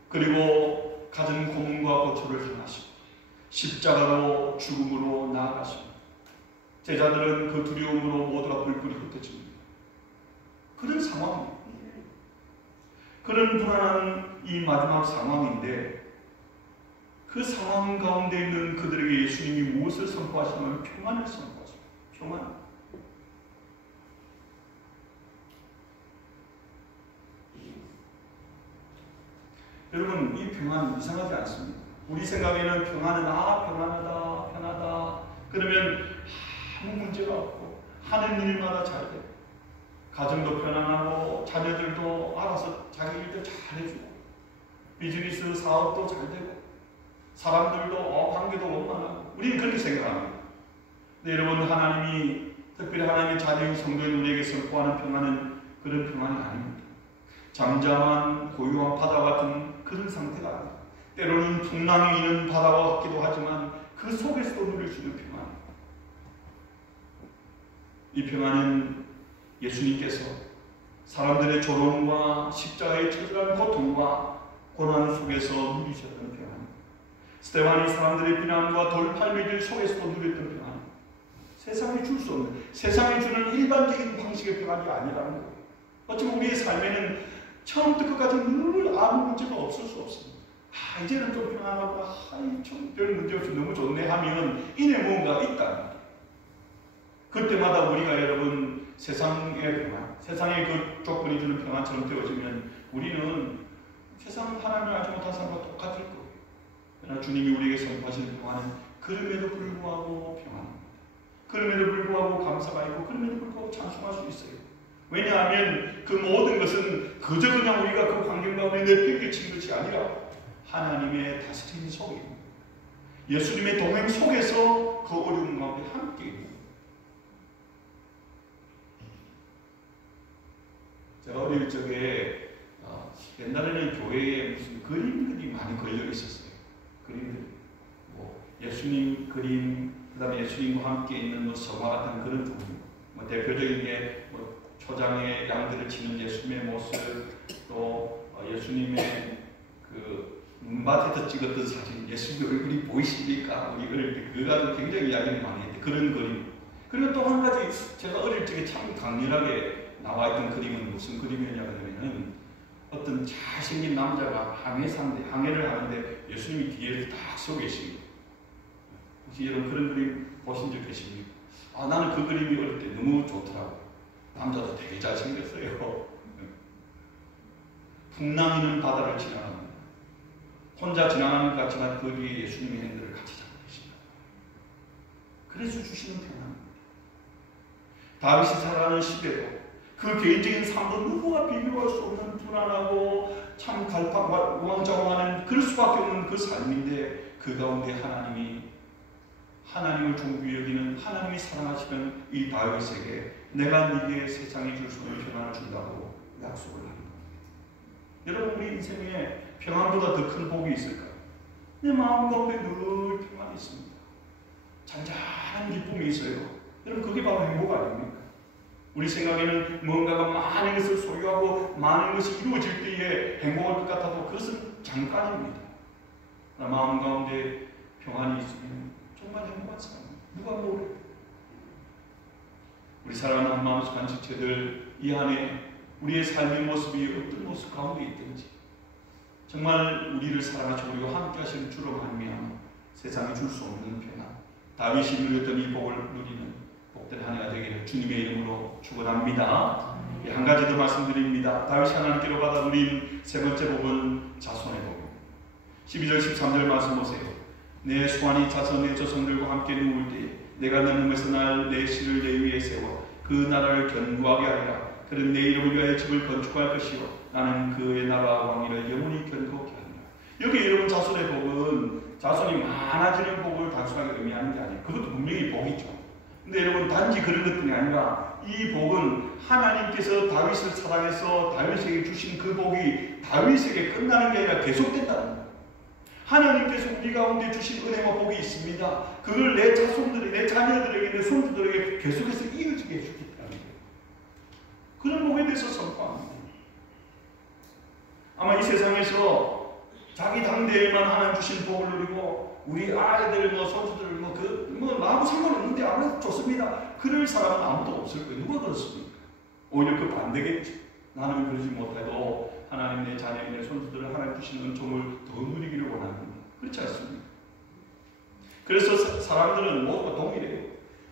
그리고 가진 고문과 고초를 당하시고 십자가로 죽음으로 나아가십니다. 제자들은 그 두려움으로 모두가 불불이 흩어집니다. 그런 상황입니다. 그런 불안한 이 마지막 상황인데 그 상황 가운데 있는 그들에게 예수님이 무엇을 선포하시냐면 평안을 선포하십니다. 평안. 여러분 이 평안 이상하지 않습니다. 우리 생각에는 평안은 평안하다, 편하다. 그러면 아무 문제가 없고 하는 일마다 잘 되고 가정도 편안하고 자녀들도 알아서 자기 일도 잘 해주고 비즈니스 사업도 잘 되고 사람들도 관계도 원만하고 우리는 그렇게 생각합니다. 근데 여러분 하나님이 특별히 하나님의 자녀인 성도인 우리에게 선포하는 평안은 그런 평안이 아닙니다. 잠잠한 고요한 바다 같은 그런 상태가 아닙니다. 때로는 풍랑이 있는 바다와 같기도 하지만 그 속에서도 누릴 수 있는 평안. 이 평안은 예수님께서 사람들의 조롱과 십자가의 처절한 고통과 고난 속에서 누리셨던 평안. 스데반이 사람들의 비난과 돌팔매질 속에서도 누렸던 평안. 세상에 줄 수 없는, 세상에 주는 일반적인 방식의 평안이 아니라는 거예요. 어쩌면 우리의 삶에는 처음부터 끝까지 늘 아무 문제가 없을 수 없습니다. 이제는 좀 평안하고, 좀 별 문제 없이 너무 좋네 하면 이내 뭔가 있다. 그때마다 우리가 여러분 세상의 평안, 세상의 그 조건이 주는 평안처럼 되어지면 우리는 세상 하나님을 알지 못한 사람과 똑같을 거예요. 그러나 주님이 우리에게 선포하시는 평안은 그럼에도 불구하고 평안입니다. 그럼에도 불구하고 감사가 있고 그럼에도 불구하고 찬송할 수 있어요. 왜냐하면 그 모든 것은 그저 그냥 우리가 그 환경 가운데 내팽개친 것이 아니라 하나님의 다스림 속입니다. 예수님의 동행 속에서 그 어려운 가운데 함께 있는 거예요. 제가 어릴 적에 옛날에는 교회에 무슨 그림들이 많이 걸려 있었어요. 그림들, 예수님 그림, 그다음에 예수님과 함께 있는 서화 같은 그런 종류. 대표적인 게 초장에 양들을 치는 예수님의 모습, 또 예수님의 그 눈밭에서 찍었던 사진, 예수님 얼굴이 보이십니까? 우리 어릴 때 그거가 굉장히 이야기를 많이 했는데 그런 그림. 그리고 또 한 가지 제가 어릴 적에 참 강렬하게 나와 있던 그림은 무슨 그림이었냐면 어떤 잘생긴 남자가 항해를 하는데 예수님이 뒤에 딱 서 계십니다. 혹시 여러분 그런 그림 보신 적 계십니까? 나는 그 그림이 어릴 때 너무 좋더라고요. 남자도 되게 잘생겼어요. 풍랑 있는 바다를 지나갑니다. 혼자 지나가는 것 같지만 그 뒤에 예수님의 핸들을 같이 잡고 계십니다. 그래서 주시는 평안입니다. 다윗이 살아가는 시대도 그 개인적인 삶도 누구와 비교할 수 없는 불안하고 참 우왕좌왕하는 그럴 수밖에 없는 그 삶인데 그 가운데 하나님을 존귀히 여기는 하나님이 사랑하시는 이 다윗에게 내가 네게 세상에 줄 수 없는 평안을 준다고 약속을 합니다. 여러분 우리 인생에 평안보다 더 큰 복이 있을까요? 내 마음 가운데 늘 평안이 있습니다. 잔잔한 기쁨이 있어요. 여러분 그게 바로 행복 아닙니까? 우리 생각에는 뭔가가 많은 것을 소유하고 많은 것이 이루어질 때에 행복할 것 같아도 그것은 잠깐입니다. 마음 가운데 평안이 있으면 정말 행복한 삶. 누가 모르? 우리 사랑하는 한마음 간직체들 이 안에 우리의 삶의 모습이 어떤 모습 가운데 있든지 정말 우리를 사랑하시고 우리와 함께 하시는 주로 말미암아 세상에 줄 수 없는 평안, 다윗이 누렸던 이 복을 누리는 복된 한 해가 되기를 주님의 이름으로 축원합니다. 한 가지 더 말씀드립니다. 다윗이 하나님께로 받아 누린 세 번째 복은 자손의 복입니다. 12절 13절 말씀 보세요. 내 수완이 자손 내 조상들과 함께 누울 때에 내가 내 몸에서 날 내 씨를 내 위에 세워 그 나라를 견고하게 하리라. 그는 내 이름을 위하여 집을 건축할 것이요 나는 그의 나라와 왕위를 영원히 견고하게 하리라. 여기 여러분 자손의 복은 자손이 많아지는 복을 단순하게 의미하는 게 아니에요. 그것도 분명히 복이죠. 근데 여러분 단지 그런 것들이 아니라 이 복은 하나님께서 다윗을 사랑해서 다윗에게 주신 그 복이 다윗에게 끝나는 게 아니라 계속된다는 거예요. 하나님께서 우리 가운데 주신 은혜와 복이 있습니다. 그걸 내 자손들이, 내 자녀들에게, 내 손주들에게 계속해서 이어지게 해주기 때문에 그런 복에 대해서 선포합니다. 아마 이 세상에서 자기 당대에만 하나님 주신 복을 누리고 우리 아이들, 손주들, 나하고 상관없는데 아무래도 좋습니다. 그럴 사람은 아무도 없을 거예요. 누가 그렇습니까? 오히려 그 반대겠지. 나는 그러지 못해도 하나님 내 자녀, 내 손주들을 하나님 주신 은총을 더 누리기를 원합니다. 그렇지 않습니까? 그래서 사람들은 모두가 동일해요.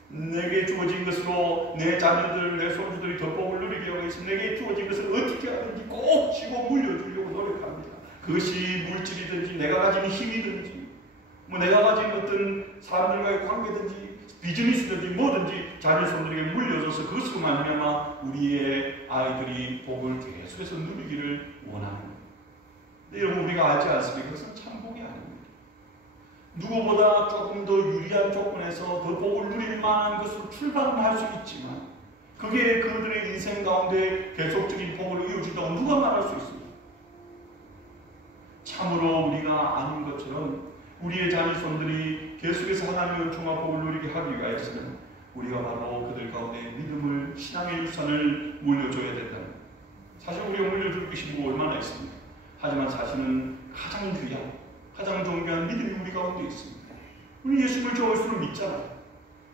내게 주어진 것으로 내 자녀들, 내 손주들이 더 복을 누리게 하고 있으면 내게 주어진 것을 어떻게 하든지 꼭 쥐고 물려주려고 노력합니다. 그것이 물질이든지 내가 가진 힘이든지 내가 가진 어떤 사람들과의 관계든지 비즈니스든지 뭐든지 자녀 손들에게 물려줘서 그것으로 말미암아 우리의 아이들이 복을 계속해서 누리기를 원합니다. 근데 여러분 우리가 알지 않습니까? 그것은 참 복이 아닙니다. 누구보다 조금 더 유리한 조건에서 더 복을 누릴 만한 것으로 출발은 할 수 있지만 그게 그들의 인생 가운데 계속적인 복을 이어준다고 누가 말할 수 있습니까? 참으로 우리가 아는 것처럼 우리의 자녀손들이 계속해서 하나님의 은총과 복을 누리게 하기 위해서는 우리가 바로 그들 가운데 믿음을, 신앙의 유산을 물려줘야 된다는 거예요. 사실 우리가 물려줄 것이 뭐 얼마나 있습니까? 하지만 사실은 가장 귀한, 가장 존귀한 믿음이 우리 가운데 있습니다. 우리 예수를 좋아할수록 믿잖아요.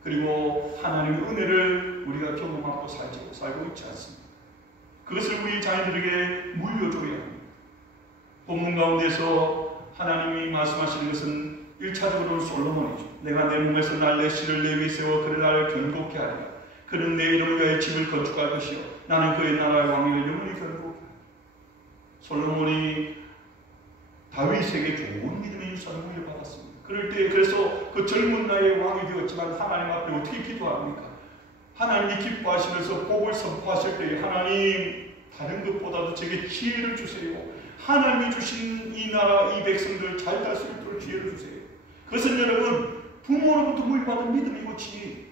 그리고 하나님의 은혜를 우리가 경험하고 살고 있지 않습니다. 그것을 우리 자녀들에게 물려줘야 합니다. 본문 가운데서 하나님이 말씀하시는 것은 1차적으로 솔로몬이죠. 내가 내 몸에서 날 내 씨를 내 위에 세워 그를 나를 견고케 하리라. 그는 내 이름을 위하여 집을 건축할 것이요 나는 그의 나라의 왕위를 영원히 견고케 하리라. 솔로몬이 다윗에게 좋은 믿음의 유산을 물려받았습니다. 그럴 때 그래서 그 젊은 나이에 왕이 되었지만 하나님 앞에 어떻게 기도합니까? 하나님이 기뻐하시면서 복을 선포하실 때 하나님 다른 것보다도 제게 기회를 주세요. 하나님이 주신 이 나라, 이 백성들 잘 갈 수 있도록 기회를 주세요. 그것은 여러분 부모로부터 물려받은 믿음이고 지혜.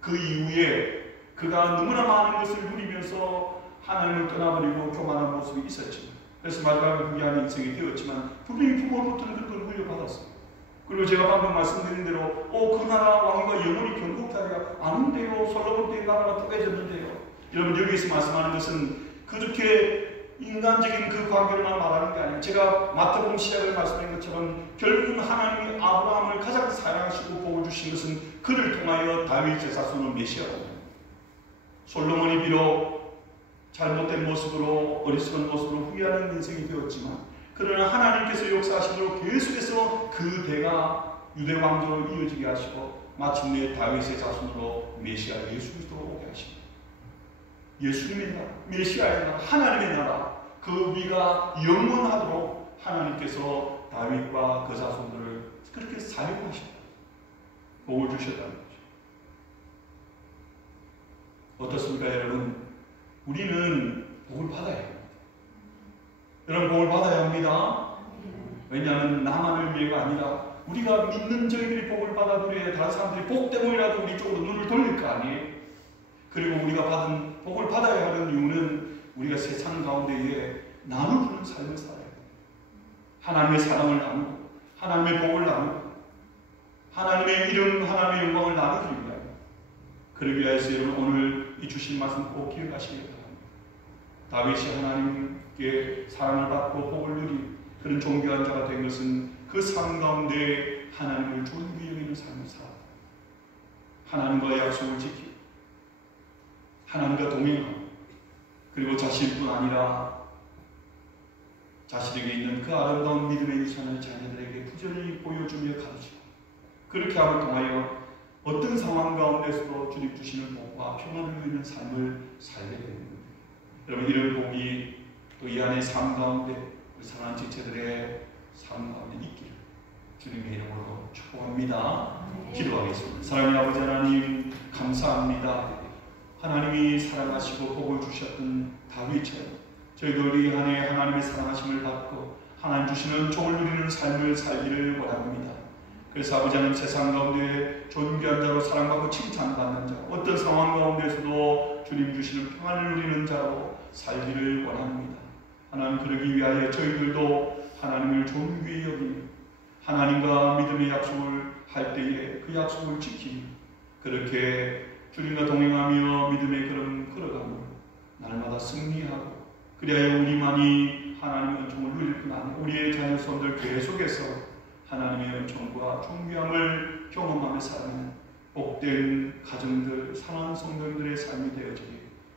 그 이후에 그가 너무나 많은 것을 누리면서 하나님을 떠나버리고 교만한 모습이 있었지만 그래서 마지막에 그게 아닌 인생이 되었지만 분명히 부모로부터는 그런 걸 물려받았어요. 그리고 제가 방금 말씀드린 대로 그 나라 왕위가 영원히 견고케 하리라. 아는데요. 솔로몬 때 나라가 쪼개졌는데요. 여러분 여기서 말씀하는 것은 그렇게 인간적인 그 관계로만 말하는 게 아니에요. 제가 마태복음 시작을 말씀드린 것처럼 결국은 하나님이 아브라함을 가장 사랑하시고 복을 주신 것은 그를 통하여 다윗의 자손은 메시아거든요. 솔로몬이 비록 잘못된 모습으로 어리석은 모습으로 후회하는 인생이 되었지만 그러나 하나님께서 역사하시도록 계속해서 그 대가 유대 왕조로 이어지게 하시고 마침내 다윗의 자손으로 메시아 예수 그리스도로 오게 하십니다. 예수님의 나라, 메시아의 나라, 하나님의 나라 그 위가 영원하도록 하나님께서 다윗과 그 자손들을 그렇게 사용하셨다. 복을 주셨다는 거죠. 어떻습니까 여러분? 우리는 복을 받아야 합니다. 여러분 복을 받아야 합니다. 왜냐하면 나만을 위해가 아니라 우리가 믿는 저희들이 복을 받아 누려야 다른 사람들이 복 때문이라도 우리 쪽으로 눈을 돌릴 거 아니에요. 그리고 우리가 받은 복을 받아야 하는 이유는 우리가 세상 가운데에 나누는 삶을 살아야 합니다. 하나님의 사랑을 나누고 하나님의 복을 나누고 하나님의 이름, 하나님의 영광을 나누기 위하여 그러기 위해서 여러분 오늘 이 주신 말씀 꼭 기억하시기 바랍니다. 다윗이 하나님께 사랑을 받고 복을 누리 그런 존귀한 자가 된 것은 그 삶 가운데 하나님을 존귀히 여기는 삶을 살아 하나님과의 약속을 지키고 하나님과 동행하고 그리고 자신뿐 아니라 자신에게 있는 그 아름다운 믿음의 유산을 자녀들에게 부지런히 보여주며 가르치고 그렇게 함을 통하여 어떤 상황 가운데서도 주님 주시는 복과 평안을 누리는 삶을 살게 되는 겁니다. 여러분 이런 복이 또 이 안의 삶 가운데 우리 사랑하는 지체들의 삶 가운데 있기를 주님의 이름으로 축복합니다. 기도하겠습니다. 사랑하는 아버지 하나님 감사합니다. 하나님이 사랑하시고 복을 주셨던 다윗처럼 저희도 우리 안에 하나님의 사랑하심을 받고 하나님 주시는 종을 누리는 삶을 살기를 원합니다. 그래서 아버지 하나님 세상 가운데 존귀한 자로 사랑받고 칭찬받는 자 어떤 상황 가운데서도 주님 주시는 평안을 누리는 자로 살기를 원합니다. 하나님 그러기 위하여 저희들도 하나님을 존귀히 여기며 하나님과 믿음의 약속을 할 때에 그 약속을 지키며 그렇게 주님과 동행하며 믿음의 걸음 걸어가며 날마다 승리하고 그리하여 우리만이 하나님의 은총을 누릴 뿐 아니라 우리의 자녀손들 계속해서 하나님의 은총과 존귀함을 경험하며 사는 복된 가정들, 사랑하는 성도들의 삶이 되어지게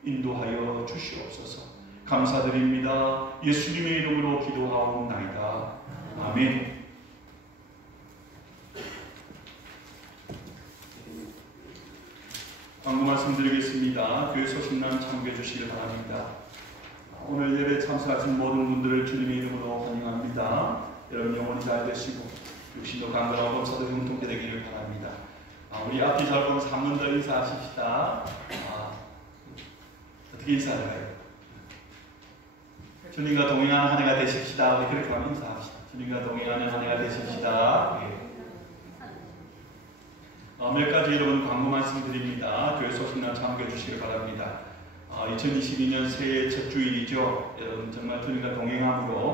인도하여 주시옵소서. 감사드립니다. 예수님의 이름으로 기도하옵나이다. 아멘. 광고 말씀드리겠습니다. 교회 소식난 참고해 주시길 바랍니다. 오늘 예배 참석하신 모든 분들을 주님의 이름으로 환영합니다. 여러분 영혼이 잘 되시고 육신도 강건하고 범사도 형통케 되기를 바랍니다. 우리 앞뒤 잘본 3분들 인사하십시다. 어떻게 인사할까요? 주님과 동행하는 한 해가 되십시다. 우리 그렇게 하면 인사합시다. 주님과 동행하는 한 해가 되십시다. 몇 가지 여러분 광고 말씀드립니다. 교회 소식난 참고해 주시길 바랍니다. 2022년 새해 첫 주일이죠. 여러분 정말 주님과 동행함으로